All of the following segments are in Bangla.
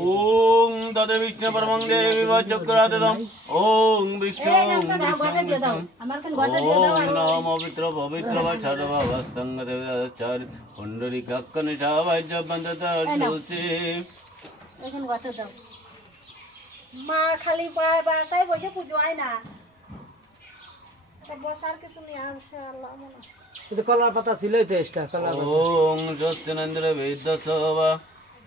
ওম তদে বিষ্ণু পরমং দেবী চক্রাতে দাম ওম বিষ্ণু নম পবিত্র পবিত্র বা সর্বস্তঙ্গ দেবতাচার পুণ্ডরিকাক্ষ নিশাবাজ্য বন্ধতা তুলসী এখন কথা দাও মা খালি পায় বাসায় বসে পুজো হয় না বসার কিছু নেই ইনশাআল্লাহ মনে এটা কলার পাতা ছিলই তো এক্সট্রা কলার পাতা ওম স্বস্তিনন্দ্র বিদ্যসবা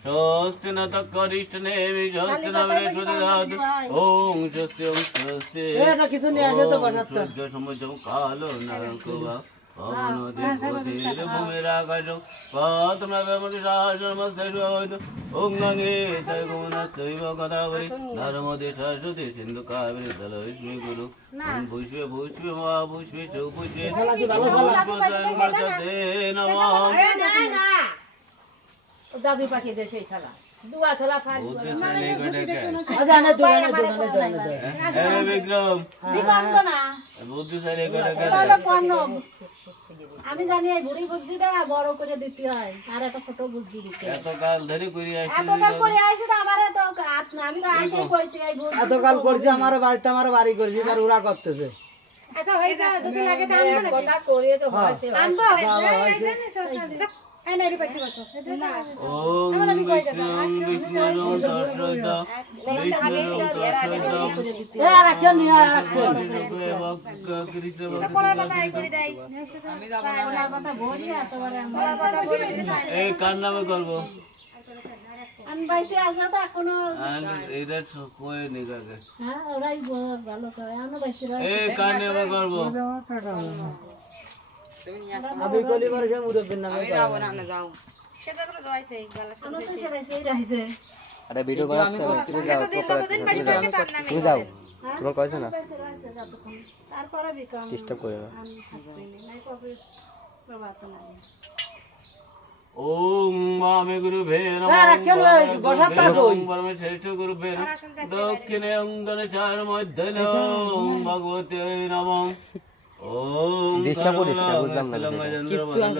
স্বস্তিনত করিষ্ঠ নেমি স্বস্তিন বৃহস্পতিদাত ওম স্বস্তি ওম স্বস্তি এটা কিছু নিয়ে আসে তো বসাটা সূর্য সমুদ্র কালো নারকবা অনদির ভূমির আকাশ পাতমনবমতি শাসনমস্তেষু ওম গঙ্গে চৈগমনা চৈব গদাবরী নর্মদে সরস্বতী সিন্ধু কাবেরী জলস্মি গুরু ওম পুষ্পে পুষ্পে মহাপুষ্পে সুপুষ্পে নমঃ দাদি পাখি দে সেই ছালা দুয়া ছালা ফাড়ি বিক্রম বুদ্ধি সাইলে আমি জানি এই বুড়ি বুদ্ধিটা বড় করে দিতে হয় আর একটা ছোট বুদ্ধি দিতে এত কাল ধরে করি আইছি এত কাল করে আইছি তো আমারে তো আমি তো আইছি কইছি এই বুদ্ধি এত কাল করছি আমার বাড়িতে আমার বাড়ি করছি আর ওরা করতেছে আচ্ছা হই যা যদি লাগে তো আনবো নাকি কথা করে তো হইছে আনবো এই নাইরি পাইতে বসো ওম বিষ্ণু বিষ্ণু দর্শয়িত এ আর কেন নিয়া রাখছেন কলার পাতা আই করে দেই আমি যাব কলার পাতা ভরিয়া তোমারে কলার পাতা ভরি এই কার নামে করব আনবাইছে আছে তো এখনো আর এরা কই নিগাগে হ্যাঁ ওরাই ভালো করে আনবাইছে এই কার নামে করব আমি কলিবার সে মুরব্বির নামে আমি যাব না না যাও সেটা করে রইছে গালা সামনে সে রইছে রইছে আরে ভিডিও করা আছে তুমি যাও তুমি যাও তোমার কইছ না তারপরে বিকাম ডিস্টার্ব করে না নাই কবে প্রভাত নাই ওম মামে গুরুভে নমঃ ওম পরমে শ্রেষ্ঠ গুরুভে নমঃ দক্ষিণে অঙ্গন চার মধ্যে ওম ভগবতে নমঃ ওম ডিস্টার্ব করিস না বুঝলাম না কিছু আসবে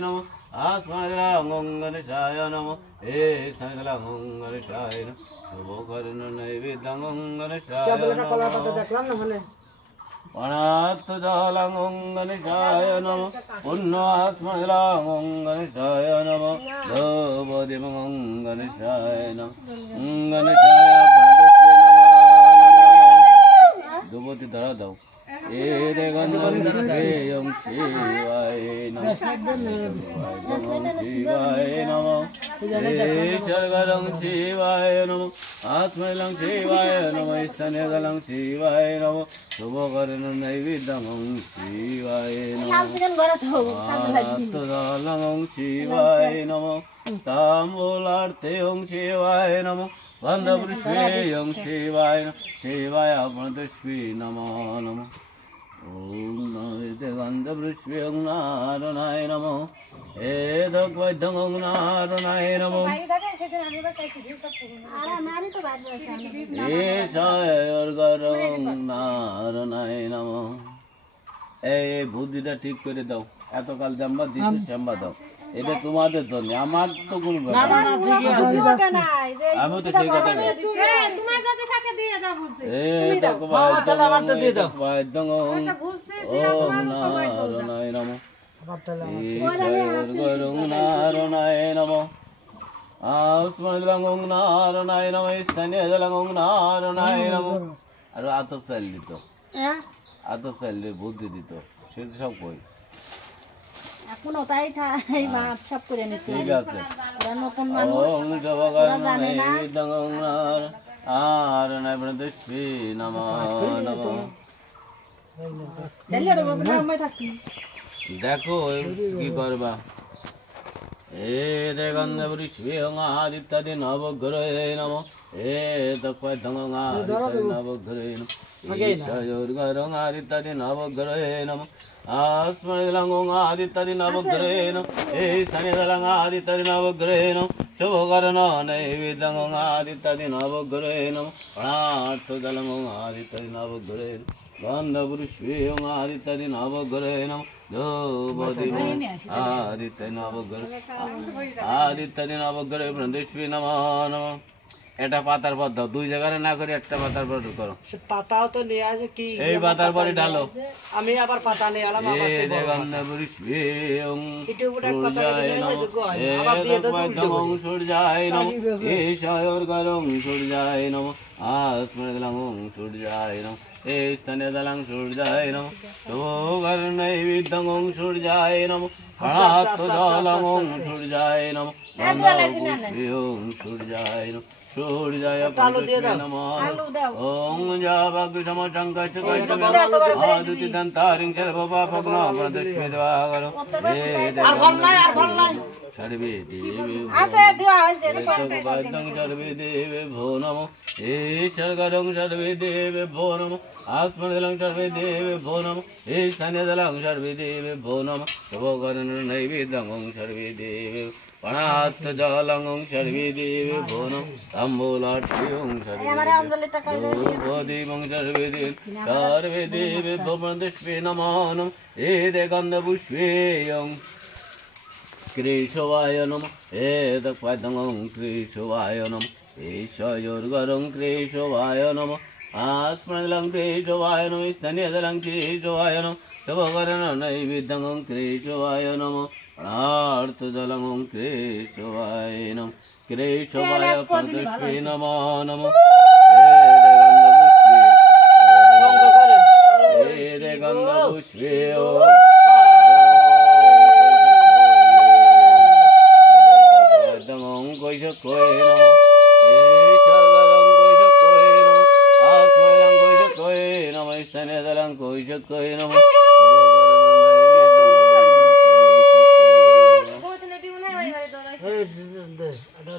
না আসমায় নমঃ এ সাংগলাঙ্গরিষায় নমঃ শুভকর্ণ নৈবেদ্যঙ্গরিষায় কলার পাতা দেখলাম না মানে অনাথ জলাঙ্গরিষায় নমঃ পুণ্য আসমলাঙ্গরিষায় নমঃ দেবদেবঙ্গরিষায় নমঃ অঙ্গরিষায় পরমেশ্বরে নমঃ দুবতি ধরা দাও এ দেগন্ধং শিবায় নমঃ শিবায় নমঃ এ সর্গরং শিবায় নমঃ আত্মলং শিবায় নমঃ স্তনেগলং শিবায় নমঃ শুভকর্ণ নৈবেদ্যং শিবায় নমঃ আত্মদলং শিবায় নমঃ তাম্বূলার্থেয়ং শিবায় নমঃ গন্ধপুষ্পেয়ং শিবায় নমঃ শিবায় আপনতস্মৈ নমঃ নমঃ ওম নমস্তে গন্ধপুষ্পেয়ং নারায়ণায় নমঃ এদগ্বৈদ্যং নারায়ণায় নমঃ এষায়র্গরং নারায়ণায় নমঃ এই বুদ্ধিটা ঠিক করে দাও এতকাল জাম্বা দিছো শ্যাম্বা দাও এটা তোমাদের জন্য আমার তো কোনো ব্যাপার না আমি তো সেই কথা তোমার যদি থাকে দিয়ে দাও বলছি এই দেখো ভাই আমার তো দিয়ে দাও ভাই দং ওম নারায়ণায় নমঃ ঈশ্বরং নারায়ণায় নমঃ আসমদলং নারায়ণায় নমঃ স্তনেদলং নারায়ণায় নমঃ আর আতপ চাল দিত আতপ চাল বুদ্ধি দিত সেটা সব কই এখনো তাই ঠাই বাপ সব করে নিতে ঠিক আছে নতুন মানুষ ওম জবগণ নৈবেদ্যং নারায়ণায় প্রদস্মি নমঃ নমঃ দেলে রব না আমি থাকি দেখো কি করবা এ দেগন্ধ বৃষ্টিং আদিত্যাদি নবগ্রহে নমঃ Edapatanga Navagrenam, Ishayorgarang Aditadi Navagrenam, Asmalang Aditadi Navagrenam, Estanilang Aditadi Navagrenam, Shogarana, Vidang Aditadi Navagrenam, Artudalang Aditadi Navagrenam, Gandabushwing Aditadi Navagrenam, Nobody Aditadi Navagrenam, Aditadi Navagrenam, Brandishwinamanam. এটা পাতার পর দাও দুই জায়গায় না করে একটা পাতার পর করো সে পাতাও তো নিয়ে আসে কি এই পাতার পরে ঢালো আমি আবার পাতা নিয়ে আলাম আবার সে দেগন্ধ পুষ্পেং একটু পাতা আবার দিয়ে দাও দং সূর্যায় নম ঈশায়র গরং সূর্যায় নম আসমদলং সূর্যায় নম স্থানে দলং সূর্যায় নম তোগর্ণৈ বিদং সূর্যায় নম আত্ম দলং সূর্যায় নম পুষ্পেং সূর্যায় নম সূর্যায় নমঃ ওম জাবাগৃতম শঙ্কচকচম আদুতি দন্তারিং সর্বপাপগ্নো প্রদস্মিদ্বাগরো আর ভাল নাই সর্বে দেবে আছে দিও আছে সর্বপাদং সর্বে দেবে ভো নমঃ ঈশ্বরগরং সর্বে দেবে ভো নমঃ আস্মদলং সর্বে দেবে ভো নমঃ ঈশান্যদলং সর্বে দেবে ভো নমঃ সর্বগরণ নৈবেদ্যং সর্বে দেবে পণাত জলং সর্বে দেবে ভো নমঃ তাম্বুলাট্যং সর্বে দেবং সর্বে দেবে ভবনদস্বে নমঃ এদে গন্ধপুষ্পেয়ং কৃষ্ণায় নমঃ এদপদং কৃষ্ণায় নমঃ ঈশায়োর্গরং কৃষ্ণায় নমঃ আস্মদলং কৃষ্ণায় নমঃ স্তন্যদলং কৃষ্ণায় নমঃ তবকরণ নৈবেদ্যং কৃষ্ণায় নমঃ আর্তজলং কৃষ্ণায় নমঃ কৃষ্ণায় পদস্মে নমঃ নমঃ এদে গন্ধপুষ্পে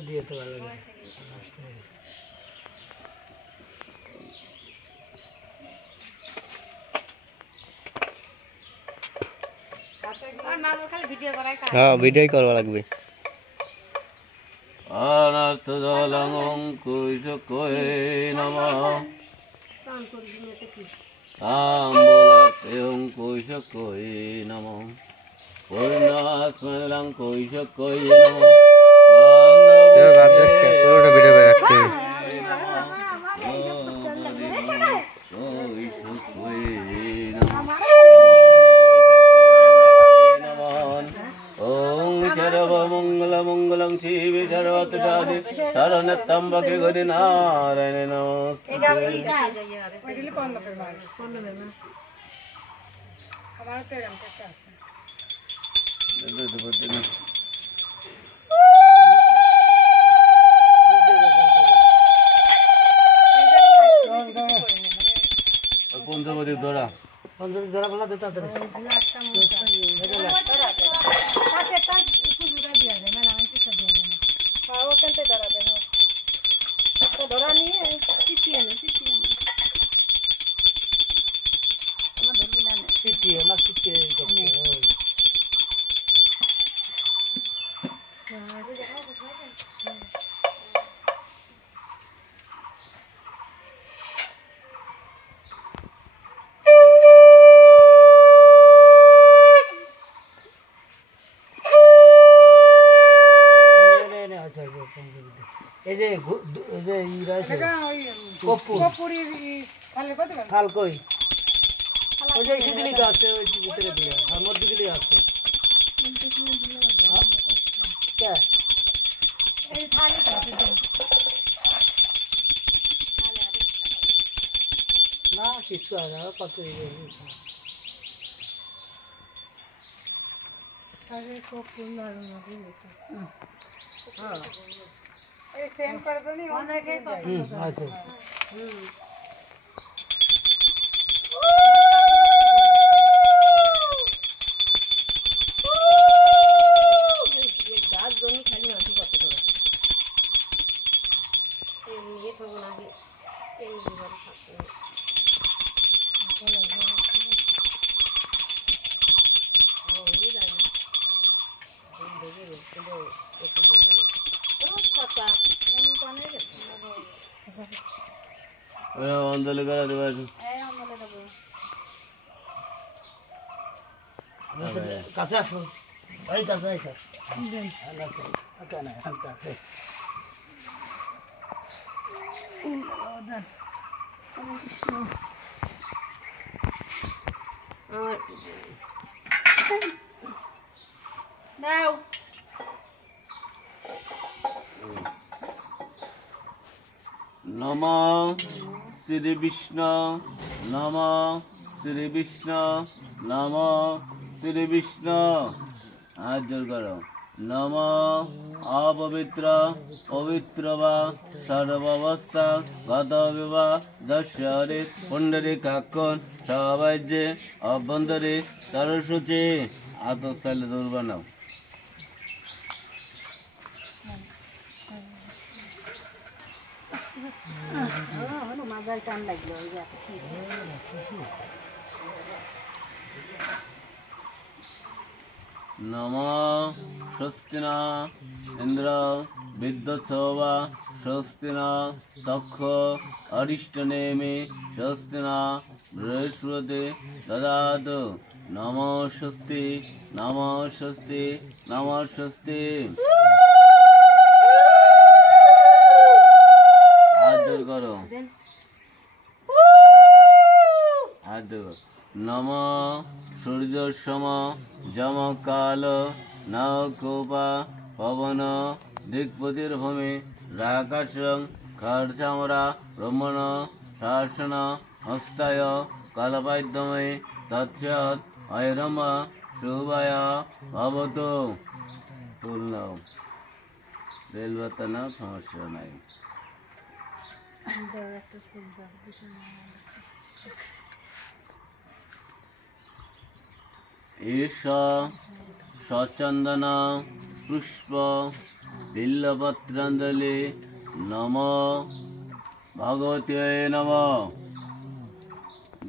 দিয়ে তো ভালো লাগে হ্যাঁ ভিডিওই করা লাগবে অনর্থ জলং কুশকয়ে নমঃ তাম্বুলাট্যং কুশকয়ে নমঃ পূর্ণাস্মদলং কুশকয়ে নমঃ পুরোটা ভিডিও রাখতে মঙ্গলং শিবে সর্বত্রাদি শরণত্বম্বকে গৌরী নারায়ণে নমস্তে পঞ্চবতী দোড়া জোড়া বলা দিতে এই যে ই রয়েছে থাল কই ওই যে এখানে তো আছে ওই ভিতরে দিয়ে আর মধ্যে দিলে আছে এই থালি না কিছু আছে কত আরে কপুর মারো না হ্যাঁ এই সেম করে দনি অনেকে পছন্দ আছে এই গাছ জমি খালি হচ্ছে কত করে এই অঞ্জলি করে দেবে কাছে আসো ওই কাছে আসো নাও নমঃ শ্রী বিষ্ণু নমঃ শ্রী বিষ্ণু নমঃ শ্রী বিষ্ণু হাত জোর করো নমঃ অপবিত্র পবিত্র বা সর্বাবস্থা গত বিবাহ দশরে পুণ্ডরী কাক্ষণ সবাইজে অভ্যন্তরে সরস্বতী আতসালে দুর্বানাও মাজার টান লাগলো ওই যে নমঃ স্বস্তি না ইন্দ্র বিদ্যুৎসবা স্বস্তি না তক্ষ অরিষ্টনেমি স্বস্তি না বৃহস্পতি দদাতু নমঃ স্বস্তি নমঃ স্বস্তি নমঃ স্বস্তি হাত জোর করো হাত জোর নমঃ সূর্যসম যম কাল নৌকোপা পবন দিগ্পতির্ভূমি রাকাশং খড়চামরা ব্রহ্মণ শাসন হস্তায় কলপাদ্যময়ী তৎসৎ ঐরম শুভায় ভবতু ফুল নাও বেলপাতা নাও সমস্যা নাই ঈশ সচন্দন পুষ্প বিল্লপত্রাঞ্জলি নম ভগবতী নম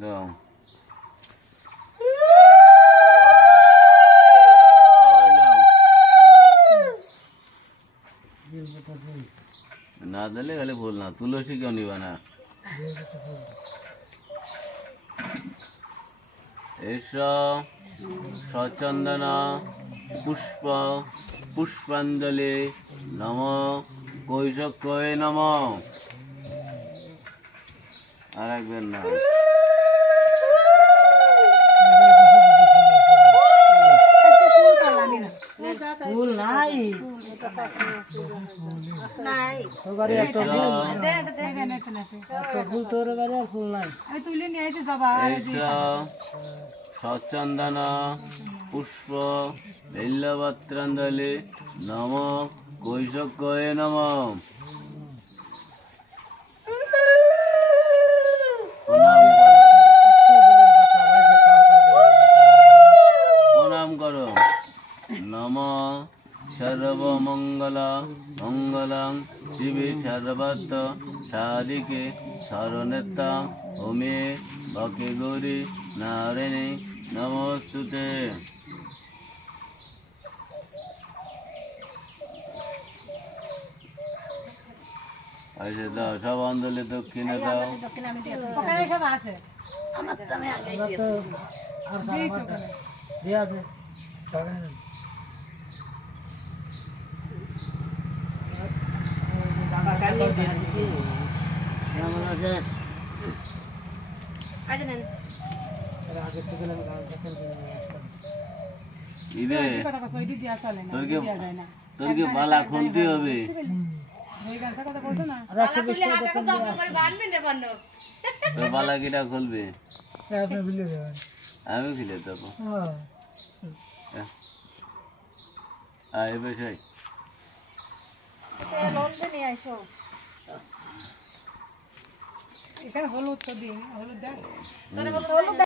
দাও না দিলে খালি ভুল না তুলসী কেউ নিবা না এস সচন্দন পুষ্প পুষ্পাঞ্জলি নম কৈশক্যে নম আর একবার না ফুল নাই নাই তোর এত ফুল তোর বাড়ি আর ফুল নাই আমি তুলে নিয়ে আইতে যাবা সচন্দন পুষ্প বিল্লপত্রাঞ্জলি নম কৈশক্যে নম প্রণাম করো নম সর্বমঙ্গল মঙ্গলং শিবে সর্বত্র সাধিকে শরণেত্তা হোমে বকে গৌরী নারায়ণী নমস্তুতে আচ্ছা দাও সব অঞ্জলি দক্ষিণে দাও ওখানে সব আছে দিয়ে আছে কেমন আছে আজ নেন আগের থেকে আমি গান দেখেন ইরে কথা কথা সইটি দিয়া চলে না তোরকে দিয়া যায় না তোরকে বালা খুলতে হবে ওই গানটা কথা বলছো না তোর বালা কিটা খুলবে আপনি ভুলে যাবেন আমি খুলে দেবো আয় বেশাই লন্ডনে নিয়ে আইসো এখানে হলুদ তো দিন হলুদ দেখ হলুদ